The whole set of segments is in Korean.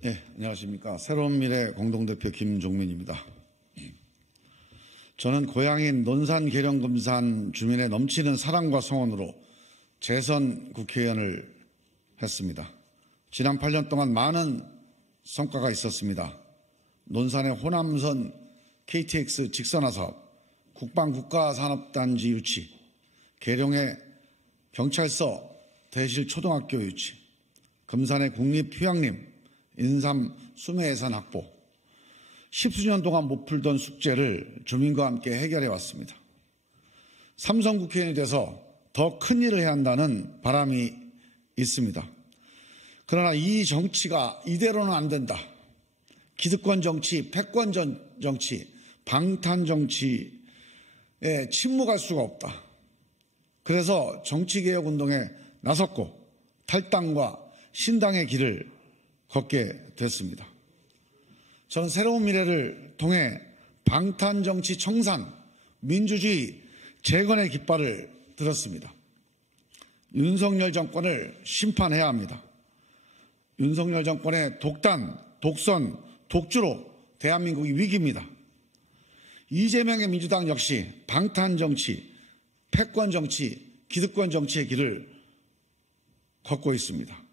네, 안녕하십니까. 새로운 미래 공동대표 김종민입니다. 저는 고향인 논산 계룡금산 주민의 넘치는 사랑과 성원으로 재선 국회의원을 했습니다. 지난 8년 동안 많은 성과가 있었습니다. 논산의 호남선 KTX 직선화 사업, 국방국가산업단지 유치, 계룡의 경찰서 대실초등학교 유치, 금산의 국립휴양림, 인삼 수매 예산 확보, 10수년 동안 못 풀던 숙제를 주민과 함께 해결해 왔습니다. 삼선 국회의원이 돼서 더 큰 일을 해야 한다는 바람이 있습니다. 그러나 이 정치가 이대로는 안 된다. 기득권 정치, 패권 정치, 방탄 정치에 침묵할 수가 없다. 그래서 정치개혁운동에 나섰고 탈당과 신당의 길을 걷게 됐습니다. 저는 새로운 미래를 통해 방탄정치 청산, 민주주의 재건의 깃발을 들었습니다. 윤석열 정권을 심판해야 합니다. 윤석열 정권의 독단, 독선, 독주로 대한민국이 위기입니다. 이재명의 민주당 역시 방탄정치, 패권정치, 기득권 정치의 길을 걷고 있습니다.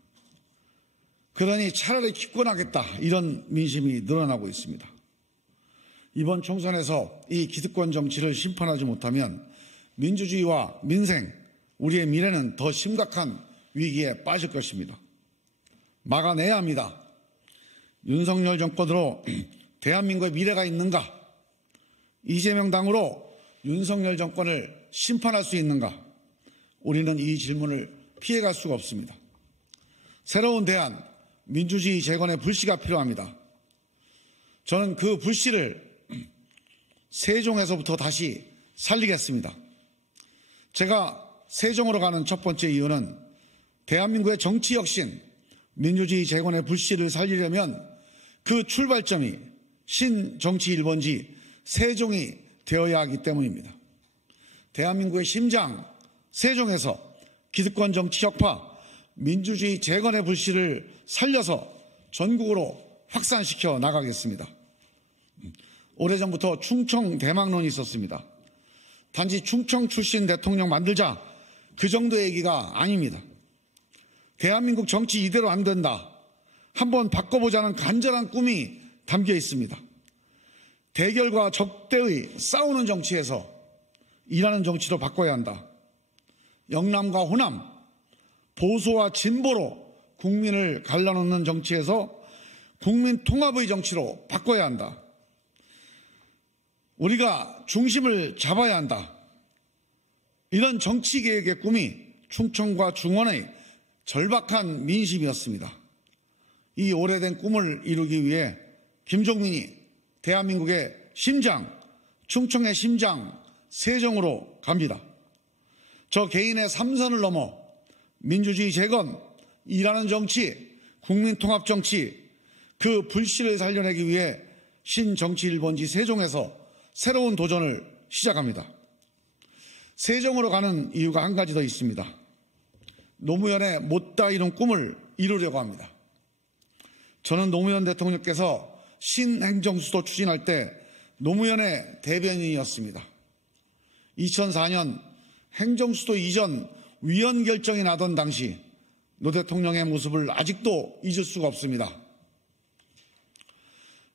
그러니 차라리 기권하겠다, 이런 민심이 늘어나고 있습니다. 이번 총선에서 이 기득권 정치를 심판하지 못하면 민주주의와 민생, 우리의 미래는 더 심각한 위기에 빠질 것입니다. 막아내야 합니다. 윤석열 정권으로 대한민국의 미래가 있는가? 이재명 당으로 윤석열 정권을 심판할 수 있는가? 우리는 이 질문을 피해갈 수가 없습니다. 새로운 대안, 민주주의 재건의 불씨가 필요합니다. 저는 그 불씨를 세종에서부터 다시 살리겠습니다. 제가 세종으로 가는 첫 번째 이유는 대한민국의 정치 혁신, 민주주의 재건의 불씨를 살리려면 그 출발점이 신정치 1번지 세종이 되어야 하기 때문입니다. 대한민국의 심장 세종에서 기득권 정치 혁파, 민주주의 재건의 불씨를 살려서 전국으로 확산시켜 나가겠습니다. 오래전부터 충청 대망론이 있었습니다. 단지 충청 출신 대통령 만들자, 그 정도의 얘기가 아닙니다. 대한민국 정치 이대로 안 된다. 한번 바꿔보자는 간절한 꿈이 담겨 있습니다. 대결과 적대의 싸우는 정치에서 일하는 정치로 바꿔야 한다. 영남과 호남, 보수와 진보로 국민을 갈라놓는 정치에서 국민 통합의 정치로 바꿔야 한다. 우리가 중심을 잡아야 한다. 이런 정치개혁의 꿈이 충청과 중원의 절박한 민심이었습니다. 이 오래된 꿈을 이루기 위해 김종민이 대한민국의 심장, 충청의 심장, 세종으로 갑니다. 저 개인의 삼선을 넘어 민주주의 재건, 일하는 정치, 국민통합 정치, 그 불씨를 살려내기 위해 신정치 1번지 세종에서 새로운 도전을 시작합니다. 세종으로 가는 이유가 한 가지 더 있습니다. 노무현의 못다 이룬 꿈을 이루려고 합니다. 저는 노무현 대통령께서 신행정수도 추진할 때 노무현의 대변인이었습니다. 2004년 행정수도 이전 위헌 결정이 나던 당시 노 대통령의 모습을 아직도 잊을 수가 없습니다.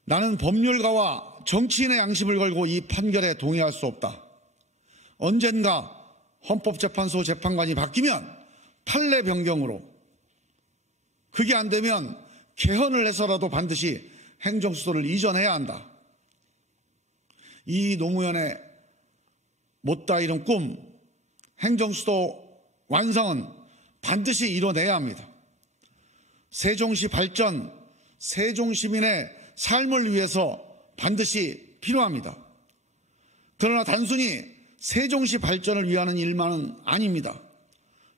나는 법률가와 정치인의 양심을 걸고 이 판결에 동의할 수 없다. 언젠가 헌법재판소 재판관이 바뀌면 판례 변경으로, 그게 안 되면 개헌을 해서라도 반드시 행정수도를 이전해야 한다. 이 노무현의 못다 이룬 꿈, 행정수도 완성은 반드시 이뤄내야 합니다. 세종시 발전, 세종시민의 삶을 위해서 반드시 필요합니다. 그러나 단순히 세종시 발전을 위하는 일만은 아닙니다.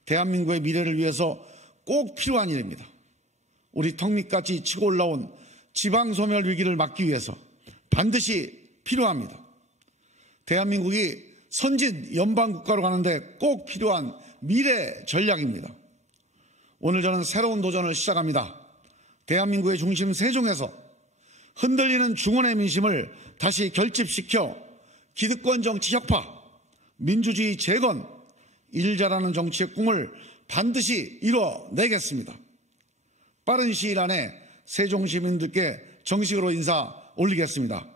대한민국의 미래를 위해서 꼭 필요한 일입니다. 우리 턱밑같이 치고 올라온 지방소멸 위기를 막기 위해서 반드시 필요합니다. 대한민국이 선진 연방국가로 가는데 꼭 필요한 미래 전략입니다. 오늘 저는 새로운 도전을 시작합니다. 대한민국의 중심 세종에서 흔들리는 중원의 민심을 다시 결집시켜 기득권 정치 혁파, 민주주의 재건, 일 잘하는 정치의 꿈을 반드시 이뤄내겠습니다. 빠른 시일 안에 세종 시민들께 정식으로 인사 올리겠습니다.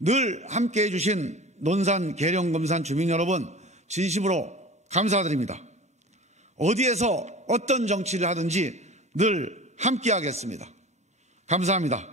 늘 함께해 주신 논산, 계령, 금산 주민 여러분 진심으로 감사드립니다. 어디에서 어떤 정치를 하든지 늘 함께하겠습니다. 감사합니다.